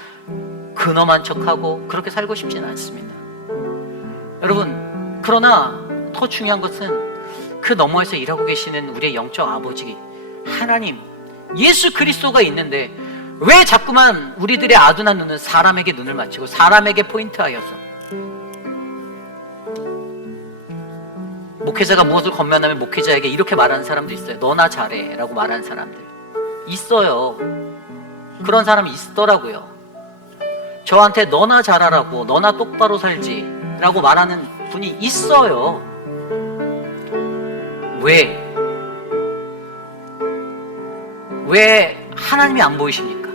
근엄한 척하고 그렇게 살고 싶지는 않습니다. 여러분, 그러나 더 중요한 것은 그 너머에서 일하고 계시는 우리의 영적 아버지 하나님, 예수 그리스도가 있는데 왜 자꾸만 우리들의 아둔한 눈은 사람에게 눈을 맞추고 사람에게 포인트하여서 목회자가 무엇을 권면하면 목회자에게 이렇게 말하는 사람도 있어요. 너나 잘해 라고 말하는 사람들 있어요. 그런 사람이 있더라고요. 저한테 너나 잘하라고, 너나 똑바로 살지 라고 말하는 분이 있어요. 왜 하나님이 안 보이십니까?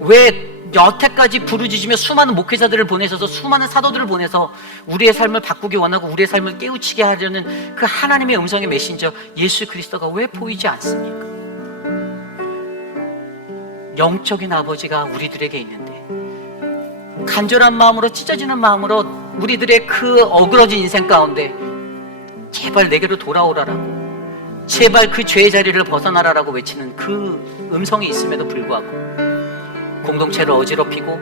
왜 여태까지 부르짖으며 수많은 목회자들을 보내셔서 수많은 사도들을 보내서 우리의 삶을 바꾸기 원하고 우리의 삶을 깨우치게 하려는 그 하나님의 음성의 메신저 예수 그리스도가 왜 보이지 않습니까? 영적인 아버지가 우리들에게 있는데 간절한 마음으로, 찢어지는 마음으로 우리들의 그 어그러진 인생 가운데 제발 내게로 돌아오라라고, 제발 그 죄의 자리를 벗어나라라고 외치는 그 음성이 있음에도 불구하고 공동체를 어지럽히고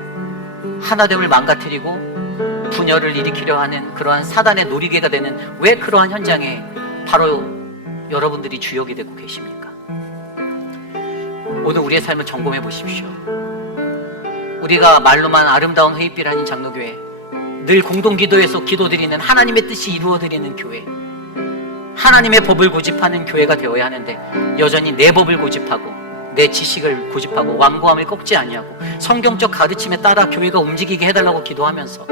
하나됨을 망가뜨리고 분열을 일으키려 하는 그러한 사단의 놀이개가 되는 왜 그러한 현장에 바로 여러분들이 주역이 되고 계십니까? 오늘 우리의 삶을 점검해 보십시오. 우리가 말로만 아름다운 회의빛 아닌 장로교회, 늘 공동기도에서 기도드리는 하나님의 뜻이 이루어드리는 교회, 하나님의 법을 고집하는 교회가 되어야 하는데 여전히 내 법을 고집하고 내 지식을 고집하고 완고함을 꺾지 아니하고 성경적 가르침에 따라 교회가 움직이게 해달라고 기도하면서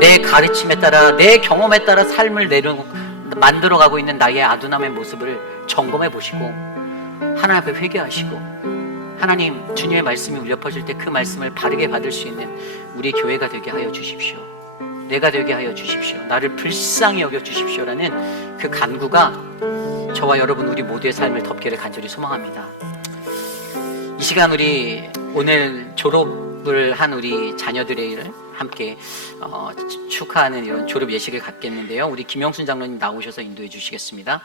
내 가르침에 따라, 내 경험에 따라 삶을 만들어가고 있는 나의 아둔함의 모습을 점검해 보시고 하나님 앞에 회개하시고, 하나님, 주님의 말씀이 울려 퍼질 때 그 말씀을 바르게 받을 수 있는 우리 교회가 되게 하여 주십시오. 내가 되게 하여 주십시오. 나를 불쌍히 여겨 주십시오라는 그 간구가 저와 여러분 우리 모두의 삶을 덮기를 간절히 소망합니다. 이 시간 우리 오늘 졸업을 한 우리 자녀들의 함께 축하하는 이런 졸업 예식을 갖겠는데요. 우리 김영순 장로님 나오셔서 인도해 주시겠습니다.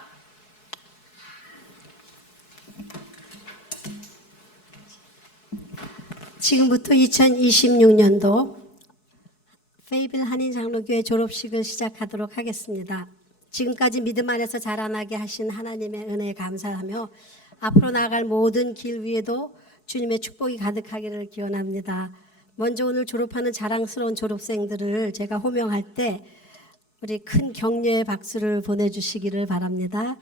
지금부터 2026년도 페이빌 한인장로교회 졸업식을 시작하도록 하겠습니다. 지금까지 믿음 안에서 자라나게 하신 하나님의 은혜에 감사하며 앞으로 나아갈 모든 길 위에도 주님의 축복이 가득하기를 기원합니다. 먼저 오늘 졸업하는 자랑스러운 졸업생들을 제가 호명할 때 우리 큰 격려의 박수를 보내주시기를 바랍니다.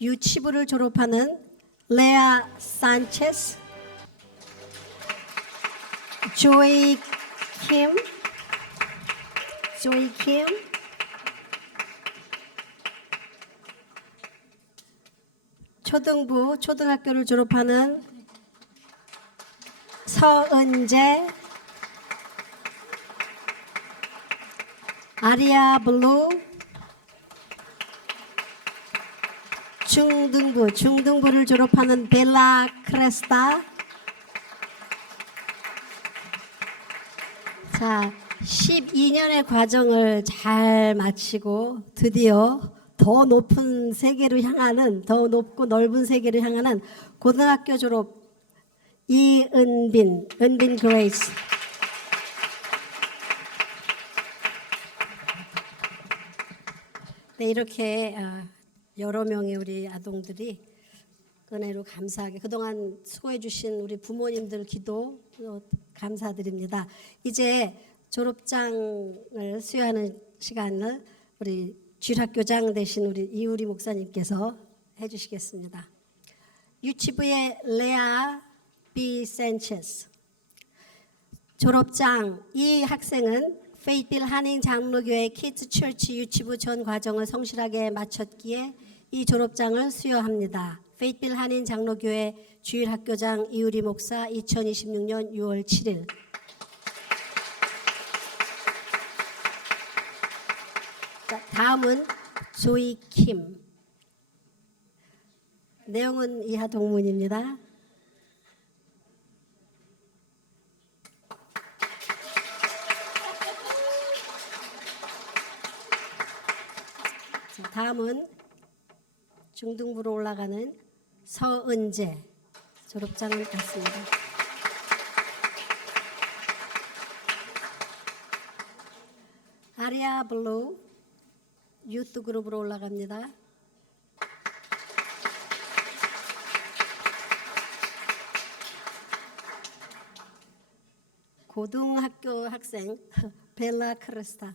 유치부를 졸업하는 레아 산체스, 조이 킴, 초등학교를 졸업하는 서은재, 아리아 블루, 중등부를 졸업하는 벨라 크레스타. 자, 12년의 과정을 잘 마치고 드디어 더 높은 세계로 향하는, 더 높고 넓은 세계를 향하는 고등학교 졸업 은빈 그레이스. 네, 이렇게 여러 명의 우리 아동들이 은혜로 감사하게 그동안 수고해 주신 우리 부모님들 기도 감사드립니다. 이제 졸업장을 수여하는 시간을 우리 주일학교장 되신 우리 이우리 목사님께서 해주시겠습니다. 유치부의 레아 B. 센체스 졸업장. 이 학생은 페이빌 한인장로교회 키즈 처치 유치부 전 과정을 성실하게 마쳤기에 이 졸업장을 수여합니다. 페이빌 한인장로교회 주일학교장 이우리 목사 2026년 6월 7일. 자, 다음은 조이 킴. 내용은 이하 동문입니다. 자, 다음은 중등부로 올라가는 서은재. 졸업장은 같습니다. 아리아 블루 유스 그룹으로 올라갑니다. 고등학교 학생 벨라 크레스타.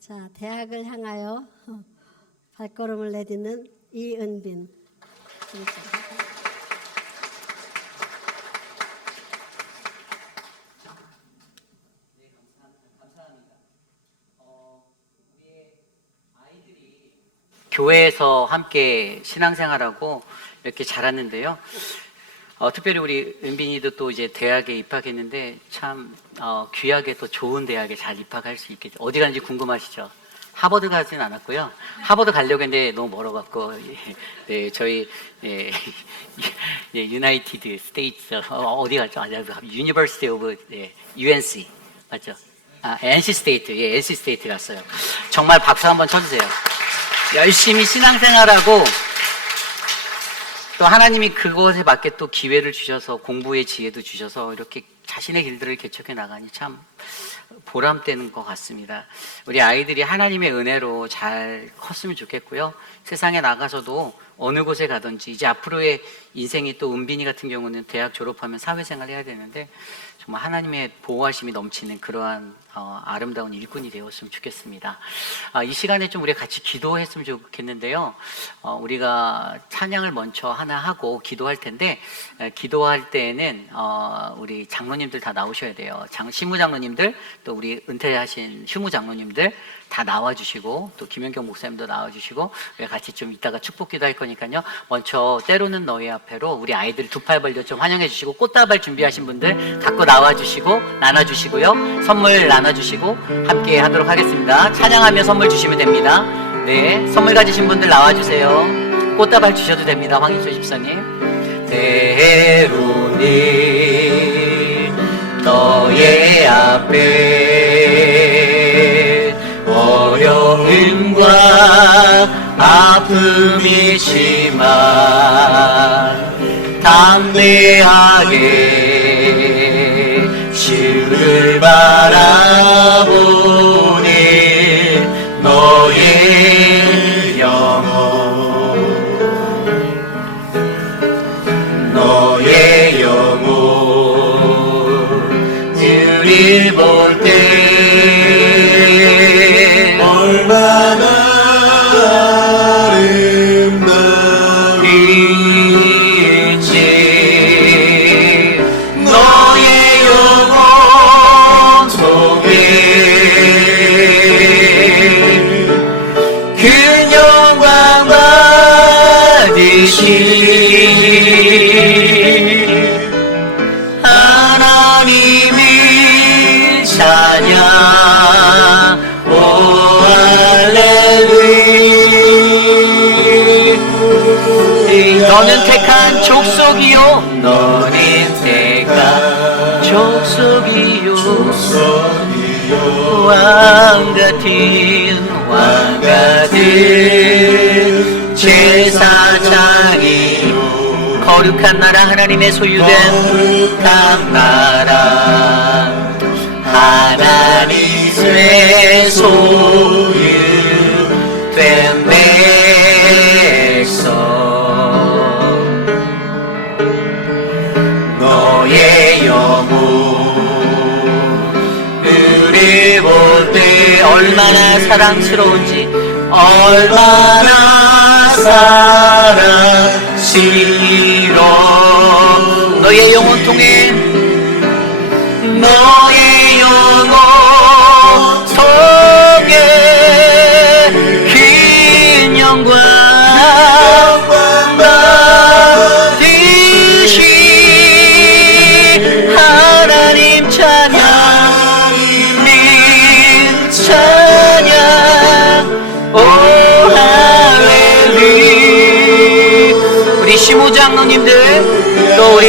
자, 대학을 향하여 발걸음을 내딛는 이은빈. 교회에서 함께 신앙생활하고 이렇게 자랐는데요. 특별히 우리 은빈이도 또 이제 대학에 입학했는데 참 귀하게 또 좋은 대학에 잘 입학할 수 있겠죠. 어디 가는지 궁금하시죠? 하버드 가진 않았고요. 하버드 가려고 했는데 너무 멀어갖고 네, 저희 유나이티드 스테이트 어디 갔죠? 유니버시티 오브 UNC 맞죠? NC 스테이트 NC 스테이트 갔어요. 정말 박수 한번 쳐주세요. 열심히 신앙생활하고 또 하나님이 그것에 맞게 또 기회를 주셔서 공부의 지혜도 주셔서 이렇게 자신의 길들을 개척해 나가니 참 보람되는 것 같습니다. 우리 아이들이 하나님의 은혜로 잘 컸으면 좋겠고요. 세상에 나가서도 어느 곳에 가든지 이제 앞으로의 인생이 또 은빈이 같은 경우는 대학 졸업하면 사회생활 해야 되는데 정말 하나님의 보호하심이 넘치는 그러한 아름다운 일꾼이 되었으면 좋겠습니다. 이 시간에 좀 우리가 같이 기도했으면 좋겠는데요. 우리가 찬양을 먼저 하나 하고 기도할 텐데 기도할 때에는 우리 장로님들 다 나오셔야 돼요. 신무 장로님들 또 우리 은퇴하신 휴무 장로님들 다 나와주시고 또 김현경 목사님도 나와주시고 우리가 같이 좀 이따가 축복기도 할 거니까요. 먼저 때로는 너희 앞에로 우리 아이들 두 팔 벌려 좀 환영해 주시고 꽃다발 준비하신 분들 갖고 나와주시고 나눠주시고요. 선물 나눠주시고 함께 하도록 하겠습니다. 찬양하며 선물 주시면 됩니다. 네, 선물 가지신 분들 나와주세요. 꽃다발 주셔도 됩니다. 황인수 집사님. 때로는 너의 앞에 어려움과 아픔이지만 담대하게 주를 바라보는 너의 영혼, 너의 영혼 주를 볼 때 얼마나 아름다운지 너의 영혼 속에 그 영광 받으신 하나님을 찬양. 오 할렐루야. 너는 택한 족속이요, 너는 택한 족속이요, 왕같은 제사장이 거룩한 나라 하나님의 소유된 각 나라 하나님의 소유된 백성 너의 영혼을 볼 때 얼마나 사랑스러운지 얼마나 사랑스러워 너의 영혼 통해 너의 영혼 속에 긴 영광 받으신 하나님 찬양 찬양. 오 할렐루야. 우리 시무 장로님들 또 우리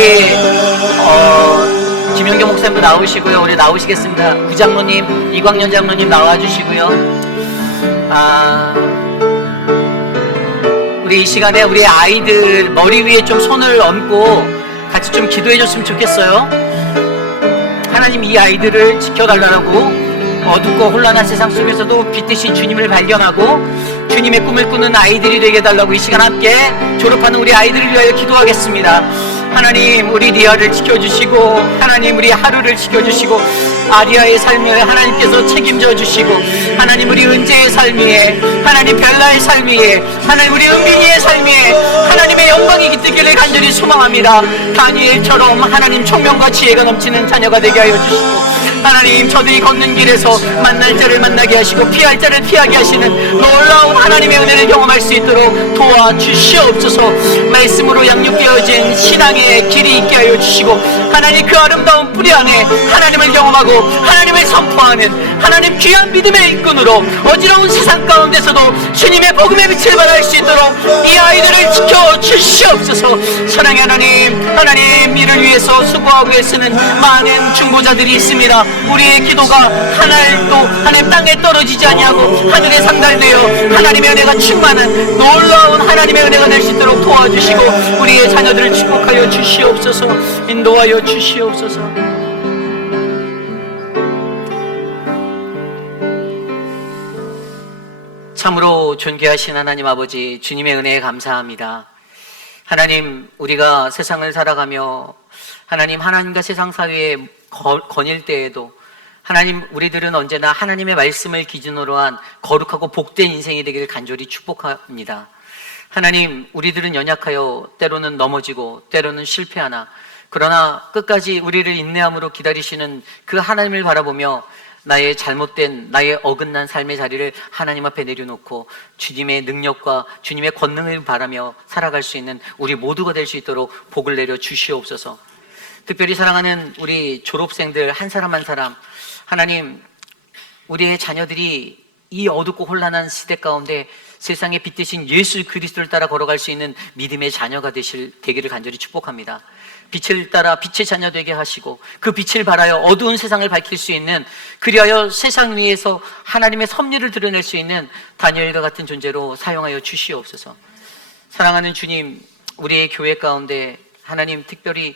김영경 목사님도 나오시고요. 우리 나오시겠습니다. 부장로님, 이광년 장로님 나와주시고요. 우리 이 시간에 우리 아이들 머리 위에 좀 손을 얹고 같이 좀 기도해 줬으면 좋겠어요. 하나님 이 아이들을 지켜달라고 어둡고 혼란한 세상 속에서도 빛 대신 주님을 발견하고 주님의 꿈을 꾸는 아이들이 되게 해달라고 이 시간 함께 졸업하는 우리 아이들을 위하여 기도하겠습니다. 하나님 우리 리아를 지켜주시고 하나님 우리 하루를 지켜주시고 아리아의 삶을 하나님께서 책임져 주시고 하나님 우리 은재의 삶 위에 하나님 별나의 삶 위에 하나님 우리 은빈이의 삶 위에 하나님의 영광이 깃들기를 간절히 소망합니다. 다니엘처럼 하나님 총명과 지혜가 넘치는 자녀가 되게 하여 주시고 하나님 저들이 걷는 길에서 만날 자를 만나게 하시고 피할 자를 피하게 하시는 놀라운 하나님의 은혜를 경험할 수 있도록 도와주시옵소서. 말씀으로 양육되어진 신앙의 길이 있게 하여 주시고 하나님 그 아름다운 뿌리 안에 하나님을 경험하고 하나님을 선포하는 하나님 귀한 믿음의 일꾼으로 어지러운 세상 가운데서도 주님의 복음의 빛을 발할 수 있도록 이 아이들을 지켜주시옵소서. 사랑의 하나님 이를 위해서 수고하고 애쓰는 많은 중보자들이 있습니다. 우리의 기도가 하늘도 하나님 땅에 떨어지지 아니하고 하늘에 상달되어 하나님의 은혜가 충만한 놀라운 하나님의 은혜가 될 수 있도록 도와주시고 우리의 자녀들을 축복하여 주시옵소서. 인도하여 주시옵소서. 참으로 존귀하신 하나님 아버지 주님의 은혜에 감사합니다. 하나님 우리가 세상을 살아가며 하나님과 세상 사이에 거닐 때에도 하나님 우리들은 언제나 하나님의 말씀을 기준으로 한 거룩하고 복된 인생이 되기를 간절히 축복합니다. 하나님 우리들은 연약하여 때로는 넘어지고 때로는 실패하나 그러나 끝까지 우리를 인내함으로 기다리시는 그 하나님을 바라보며 나의 잘못된 나의 어긋난 삶의 자리를 하나님 앞에 내려놓고 주님의 능력과 주님의 권능을 바라며 살아갈 수 있는 우리 모두가 될 수 있도록 복을 내려 주시옵소서. 특별히 사랑하는 우리 졸업생들 한 사람 한 사람 하나님 우리의 자녀들이 이 어둡고 혼란한 시대 가운데 세상의 빛 대신 예수 그리스도를 따라 걸어갈 수 있는 믿음의 자녀가 되기를 간절히 축복합니다. 빛을 따라 빛의 자녀 되게 하시고 그 빛을 발하여 어두운 세상을 밝힐 수 있는, 그리하여 세상 위에서 하나님의 섭리를 드러낼 수 있는 다니엘과 같은 존재로 사용하여 주시옵소서. 사랑하는 주님, 우리의 교회 가운데 하나님, 특별히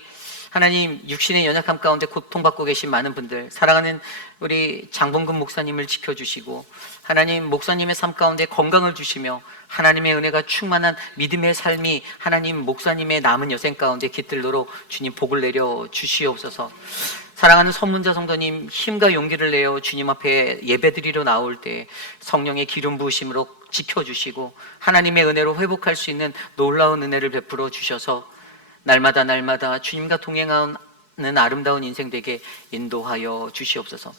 하나님 육신의 연약함 가운데 고통받고 계신 많은 분들, 사랑하는 우리 장봉근 목사님을 지켜주시고 하나님 목사님의 삶 가운데 건강을 주시며 하나님의 은혜가 충만한 믿음의 삶이 하나님 목사님의 남은 여생 가운데 깃들도록 주님 복을 내려 주시옵소서. 사랑하는 선문자 성도님, 힘과 용기를 내어 주님 앞에 예배드리러 나올 때 성령의 기름 부으심으로 지켜주시고 하나님의 은혜로 회복할 수 있는 놀라운 은혜를 베풀어 주셔서 날마다 날마다 주님과 동행하는 아름다운 인생 되게 인도하여 주시옵소서.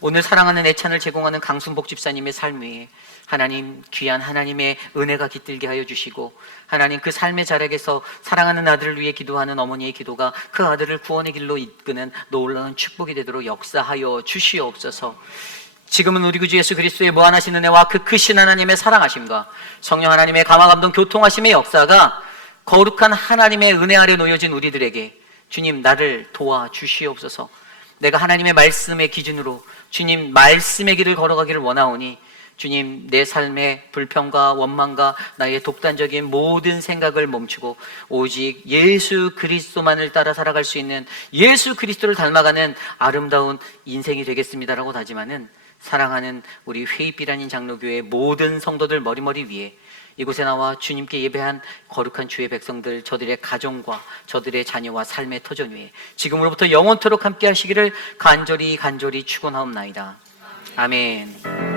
오늘 사랑하는 애찬을 제공하는 강순복 집사님의 삶 위에 하나님, 귀한 하나님의 은혜가 깃들게 하여 주시고 하나님, 그 삶의 자락에서 사랑하는 아들을 위해 기도하는 어머니의 기도가 그 아들을 구원의 길로 이끄는 놀라운 축복이 되도록 역사하여 주시옵소서. 지금은 우리 구주 예수 그리스도의 무한하신 은혜와 그 크신 하나님의 사랑하심과 성령 하나님의 감화 감동 교통하심의 역사가 거룩한 하나님의 은혜 아래 놓여진 우리들에게 주님, 나를 도와 주시옵소서. 내가 하나님의 말씀의 기준으로 주님 말씀의 길을 걸어가기를 원하오니 주님, 내 삶의 불평과 원망과 나의 독단적인 모든 생각을 멈추고 오직 예수 그리스도만을 따라 살아갈 수 있는, 예수 그리스도를 닮아가는 아름다운 인생이 되겠습니다라고 다짐하는 사랑하는 우리 회입빛 아닌 장로교회 모든 성도들 머리머리 위에 이곳에 나와 주님께 예배한 거룩한 주의 백성들, 저들의 가정과 저들의 자녀와 삶의 터전 위에 지금으로부터 영원토록 함께 하시기를 간절히 축원하옵나이다. 아멘.